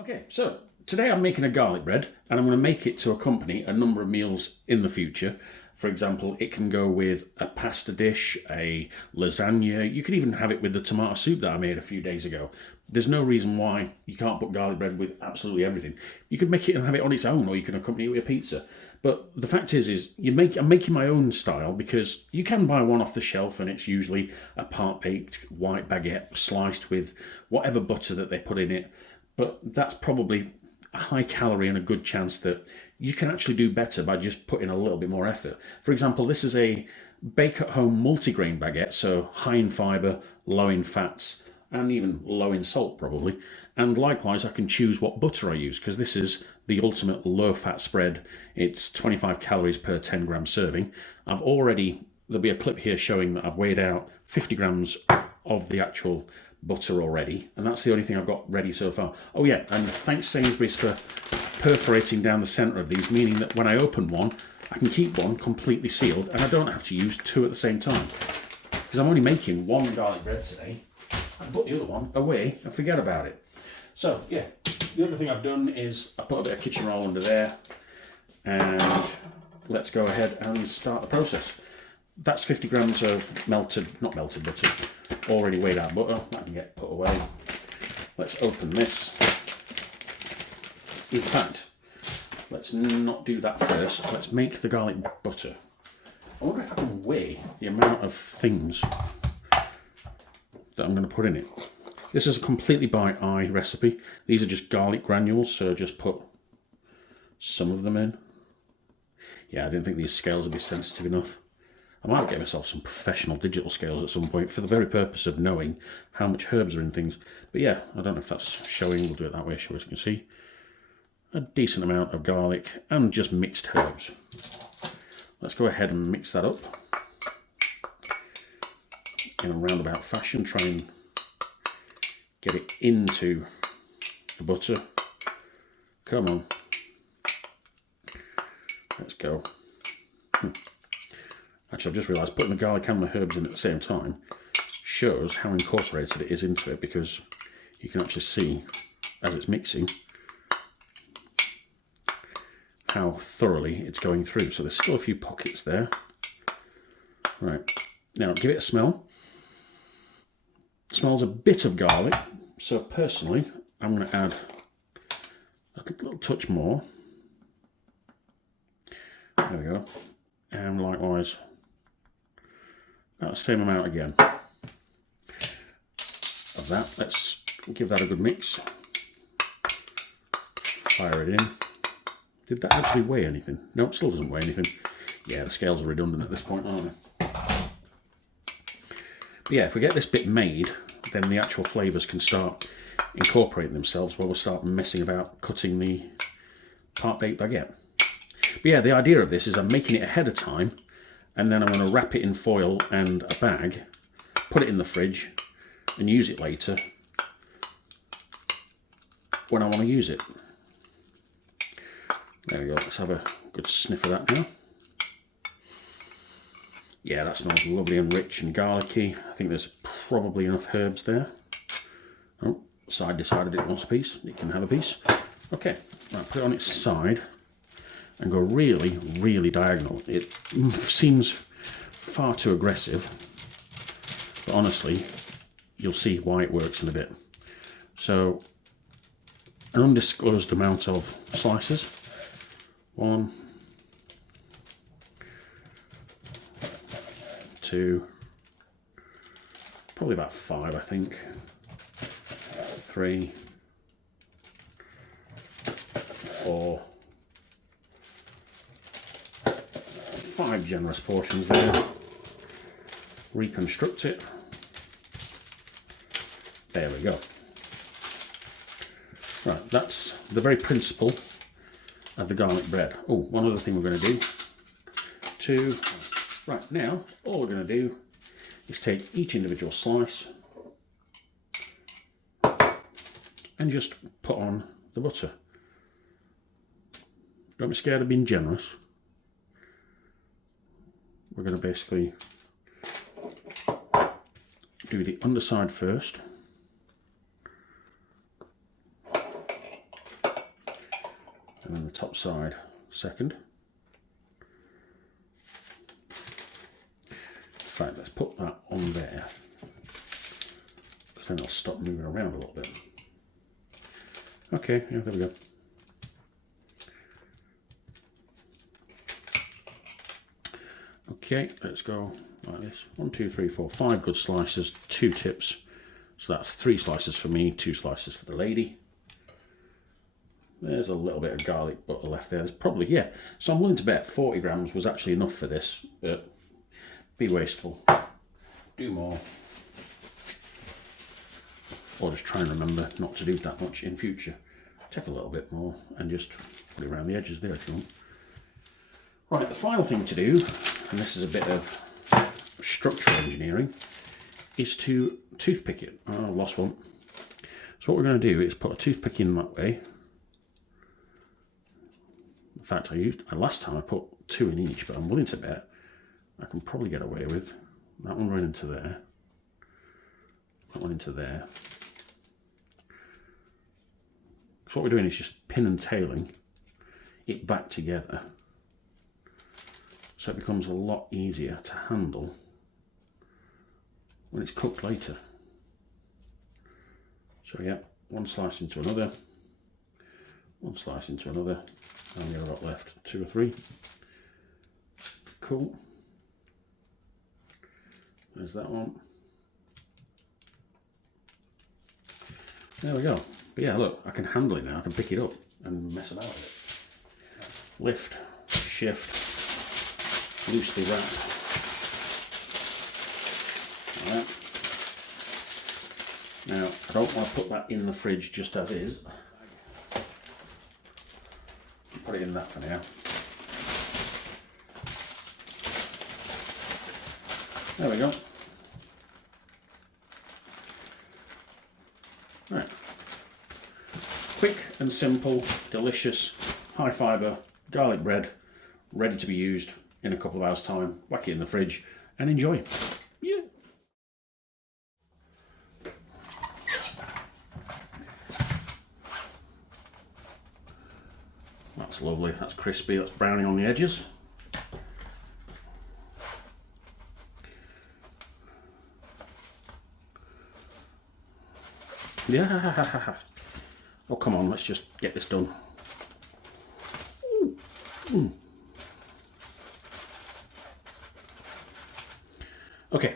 Okay, so today I'm making a garlic bread and I'm going to make it to accompany a number of meals in the future. For example, it can go with a pasta dish, a lasagna. You could even have it with the tomato soup that I made a few days ago. There's no reason why you can't put garlic bread with absolutely everything. You could make it and have it on its own, or you can accompany it with a pizza. But the fact is I'm making my own style because you can buy one off the shelf and it's usually a part-baked white baguette sliced with whatever butter that they put in it. But that's probably a high calorie and a good chance that you can actually do better by just putting a little bit more effort. For example, this is a bake-at-home multigrain baguette, so high in fibre, low in fats, and even low in salt probably. And likewise, I can choose what butter I use because this is the ultimate low-fat spread. It's 25 calories per 10 gram serving. There'll be a clip here showing that I've weighed out 50 grams of the actual butter already, and that's the only thing I've got ready so far. Oh yeah, and thanks Sainsbury's for perforating down the centre of these, meaning that when I open one, I can keep one completely sealed and I don't have to use two at the same time. Because I'm only making one garlic bread today, I can put the other one away and forget about it. So yeah, the other thing I've done is I put a bit of kitchen roll under there, and let's go ahead and start the process. That's 50 grams of not melted butter, already weighed out butter. That can get put away. Let's open this. In fact, let's not do that first. Let's make the garlic butter. I wonder if I can weigh the amount of things that I'm going to put in it. This is a completely by eye recipe. These are just garlic granules, so just put some of them in. Yeah, I didn't think these scales would be sensitive enough. I might get myself some professional digital scales at some point for the very purpose of knowing how much herbs are in things. But yeah, I don't know if that's showing. We'll do it that way, so as you can see. A decent amount of garlic and just mixed herbs. Let's go ahead and mix that up in a roundabout fashion. Try and get it into the butter. Come on. Let's go. Actually, I've just realised putting the garlic and the herbs in at the same time shows how incorporated it is into it, because you can actually see as it's mixing how thoroughly it's going through. So there's still a few pockets there. Right, now give it a smell. It smells a bit of garlic, so personally I'm going to add a little touch more. There we go. And likewise about the same amount again of that. Let's give that a good mix. Fire it in. Did that actually weigh anything? No, it still doesn't weigh anything. Yeah, the scales are redundant at this point, aren't they? But yeah, if we get this bit made, then the actual flavours can start incorporating themselves while we'll start messing about cutting the part-baked baguette. But yeah, the idea of this is I'm making it ahead of time, and then I'm going to wrap it in foil and a bag, put it in the fridge, and use it later when I want to use it. There we go, let's have a good sniff of that now. Yeah, that smells lovely and rich and garlicky. I think there's probably enough herbs there. Oh, side decided it wants a piece. It can have a piece. Okay, right, put it on its side and go really, really diagonal. It seems far too aggressive, but honestly, you'll see why it works in a bit. So, an undisclosed amount of slices. 1, 2, probably about 5, I think. 3, 4, 5 generous portions there. Reconstruct it. There we go. Right, that's the very principle of the garlic bread. Oh, one other thing we're going to do. Right, now all we're going to do is take each individual slice and just put on the butter. Don't be scared of being generous. We're going to basically do the underside first. and then the top side second. In fact, let's put that on there, because then I'll stop moving around a little bit. Okay, yeah, there we go. Okay, let's go like this. 1, 2, 3, 4, 5 good slices, 2 tips. So that's 3 slices for me, 2 slices for the lady. There's a little bit of garlic butter left there. There's probably, yeah. So I'm willing to bet 40 grams was actually enough for this, but be wasteful. Do more. Or just try and remember not to do that much in future. Take a little bit more and just put it around the edges there if you want. Right, the final thing to do, and this is a bit of structural engineering, is to toothpick it. Oh, I lost one. So what we're going to do is put a toothpick in that way. In fact, last time I put 2 in each, but I'm willing to bet I can probably get away with that one running into there, that one into there. So what we're doing is just pin and tailing it back together, so it becomes a lot easier to handle when it's cooked later. So yeah, one slice into another, one slice into another, and the other got left 2 or 3. Cool. There's that one. There we go. But yeah, look, I can handle it now. I can pick it up and mess about with it. Lift, shift, loosely wrap. Alright. Now, I don't want to put that in the fridge just as is. Put it in that for now. There we go. Right. Quick and simple, delicious, high fibre garlic bread, ready to be used in a couple of hours' time. Whack it in the fridge and enjoy. Yeah. That's lovely, that's crispy, that's browning on the edges. Yeah. Oh, come on, let's just get this done. Okay,